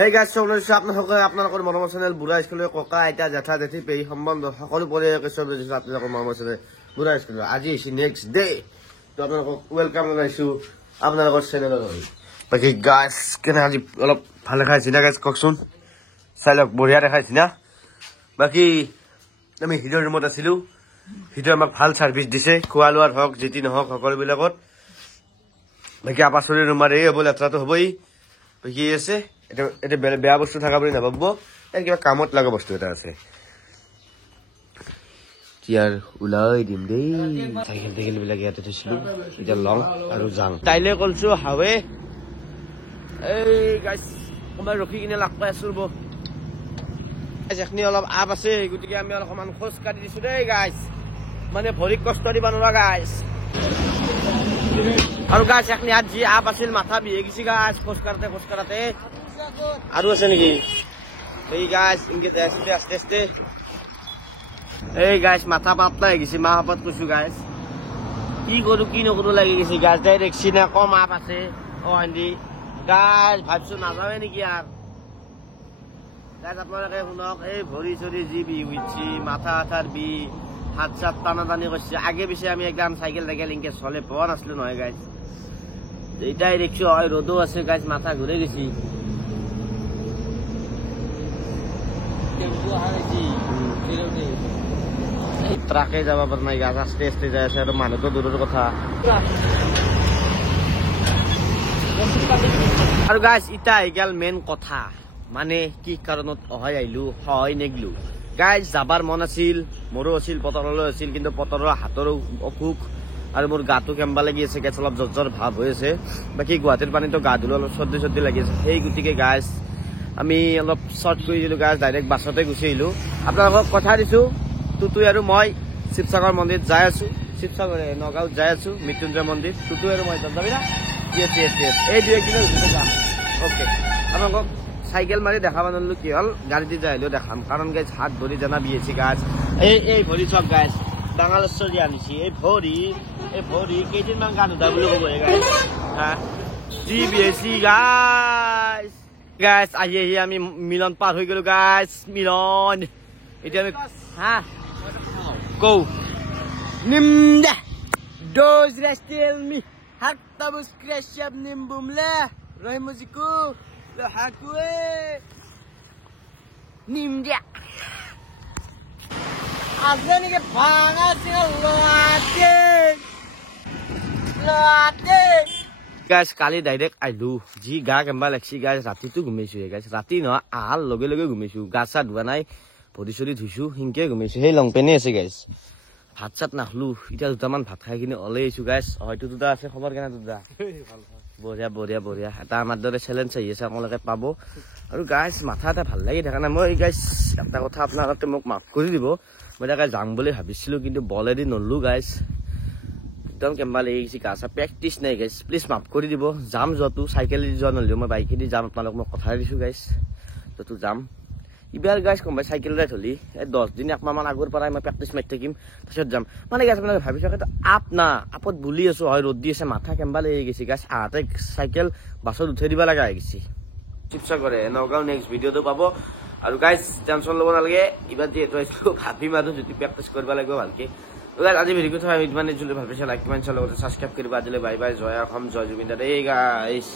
এই গাইজ চৌলৈছো আপোনালোকৰ মৰমৰ চেনেল বুঢ়া স্কুলৰ ককা আইতা জেঠা জেঠি পেহী সম্বন্ধ সকলো পৰিয়ালকে চৌলৈছো আপোনালোকৰ মৰমৰ চেনেল বুঢ়া স্কুলৰ আজি হৈছে নেক্সট ডে তো আপোনালোকক ৱেলকাম জনাইছো আপোনালোকৰ চেনেলত। বাকী গাইজ কেনে আজি অলপ ভাল দেখাইছি না গাইজ কওকচোন, চাই লওক বঢ়িয়া দেখাইছি না। বাকী আমি হিৰৰ ৰুমত আছিলো, হিৰই আমাক ভাল চাৰ্ভিচ দিছে, খোৱা লোৱাৰ হওক যেতি নহওক সকলোবিলাকত। বাকী আপাচলিৰ ৰুমাৰ এই হ'ব লেতেৰাটো হ'বই। বাকী আছে এটা বেয়া বস্তু থকা বুলি নাভাবিব, কিবা কামত লগা বস্তু এটা আছে। ইয়াৰ ওলাই দিম দেই। চাইকেল টাইকেল বিলাক ইয়াতে থৈছিলো, এতিয়া লং আৰু যাং। তাইলে কলছো হাৱে এই গাইছ অকমান ৰখি কিনে লাগ পাই আছো ৰব। এখনি অলপ আপ আছে, গতিকে আমি অলপমান খোজ কাঢ়ি দিছো দেই গাইছ, মানে ভৰিক কষ্ট দিবা নোৱাৰা গাইছ। আৰু গাছ এখনি হাত যি আপ আছিল মাথা বিহে গেছি গাছ খোজ কাঢ়াতে আৰু আছে নেকি? এই গাছ ইনকে যাই আছে আস্তে আস্তে। এই গাছ মাথা পাতলা হৈ গেছি, মা হাপত কৈছো গাছ কি কৰো কি নকৰো লাগি গেছি গাছ। যাই দেখছি না কম আপ আছে অন্দি গাছ, ভাবছো নাযাৱে নেকি আৰ গাছ। আপোনালোকে শুনক, এই ভৰি চৰি যি বিষ উঠছি, মাথা আঠাৰ বিষ, হাত চাত টানা টানি কৰছে। আগে পিছে আমি একদম চাইকেল টাইকেল ইনকে চলে পোৱা নাছিলো নহয় গাছ। এটাই দেখছো হয় রোদও আছে গাছ, মাথা ঘুরে গেছি। ট্রাকে যাবা পার নাই গাছ, আস্তে আস্তে যাই আছে, আর মানুষ তো দূরের কথা। আর গাছ ইটা গেল মেন কথা, মানে কি কারণত অহাই আইলো সহায় নেগলো গাইজ। যাবার মন আছিল, মোৰো আছিল, পতৰলৈ আছিল, কিন্তু পতৰৰ হাতৰ অসুখ আৰু মোৰ গাটো কেম্বা লাগি আছে, গেছ অলপ জ্বৰ ভাৱ হৈ আছে। বাকী গুৱাহাটীৰ পানীতো গা ধুলো অলপ চৰ্দি লাগি আছে, সেই গতিকে গাইজ আমি অলপ শ্বৰ্ট কৰি দিলো গাইজ, ডাইৰেক্ট বাছতে গুচি আহিলো। আপোনালোকক কথা দিছো, তুতুই আৰু মই শিৱসাগৰ মন্দিৰত যাই আছো, শিৱসাগৰ নগাঁৱত যাই আছো মৃত্যুঞ্জয় মন্দিৰ। তুতুই আৰু মই যাবি না? এই দুই একদিনৰ ভিতৰত যাম। অ'কে, আপোনালোকক চাইকেল মাৰি দেখাব নোৱাৰিলো, কি হ'ল গাড়ীতে যাই আহিলেও দেখাম, কাৰণ গাইজ হাত ভৰি জানা বিয়েছি গাছ। এই ভৰি চব গাছ ডাঙৰ আনিছি, এই ভৰি কেইদিনমান গা নুধা বুলি ক'ব গাছ। যি বিয়েছি গাছ গাছ। আহি আমি মিলন পাৰ হৈ গলো গাছ, মিলন। এতিয়া আমি হা কৌ নিম দে dois restel mi hatta bus krashab nimbumle rahmuziku lo hakwe nimja azani ke bhanga singalate গাছ। কালি ডাইৰেক্ট আহিলো, যি গা কেম্বা লাগছি গাছ। ৰাতিটো ঘুমাইছো গাছ, ৰাতি নহয় আহাৰ লগে লগে ঘুমাইছো। গা চা ধোৱা নাই, ভৰি চৰি ধুইছো, সিনকে ঘুমাইছো। সেই লং পেনে আছে গাছ, ভাত চাত নাখলো। এতিয়া দুটামান ভাত খাই কিনে ওলাই আহিছো গাছ। হয়তো দুটা আছে, খবৰ কেনে দুটা? বঢ়িয়া বঢ়িয়া বঢ়িয়া। এটা আমাৰ দৰে চেলেঞ্জ আহি আছে, আপোনালোকে পাব। আৰু গাছ মাথা এটা ভাল লাগি থকা নাই। মই গাছ এটা কথা আপোনালোকে মোক মাফ কৰি দিব, মই তাকে যাম বুলি ভাবিছিলো, কিন্তু বলেদি নললো গাছ। একদম কেম্বা লাগি গৈছে, গা চা প্ৰেক্টিচ নাই গাইছ, প্লিজ মাফ কৰি দিব। যাম যোৱাটো চাইকেলেদি যোৱা নহ'লেও মই বাইকেদি যাম, আপোনালোক মই কথা দিছোঁ গাইছ। তো যাম এইবাৰ গাইছ, কোনোবাই চাইকেল ৰাইড হ'লি 10 দিন 1 মাহমান আগৰ পৰাই মই প্ৰেক্টিচ মাৰি থাকিম, তাৰপিছত যাম। মানে গাইছ আপোনালোকে ভাবিছোঁ কিন্তু আপ না আপত বুলি আছোঁ, হয় ৰ'দ দি আছে, মাথা কেম্বা লাগি গৈছে গাইছ। আহোঁতে চাইকেল বাছত উঠাই দিব লগা হৈ গৈছে। শিৱসাগৰে নগাঁও নেক্সট ভিডিঅ'টো পাব। আৰু গাইছ টেনশ্যন ল'ব নালাগে, এইবাৰ যিহেতু আহিছোঁ ভাবিম আৰু যদি প্ৰেক্টিচ কৰিব লাগিব ভালকৈ। আজি ভিডিঅ' কথা মানে যদি ভাবিছে লাইক কমেণ্ট লগতে ছাবস্ক্ৰাইব কৰিব। আজিলৈ বাই বাই, জয় অসম, জয় জুবিন দা। এই গাইছ।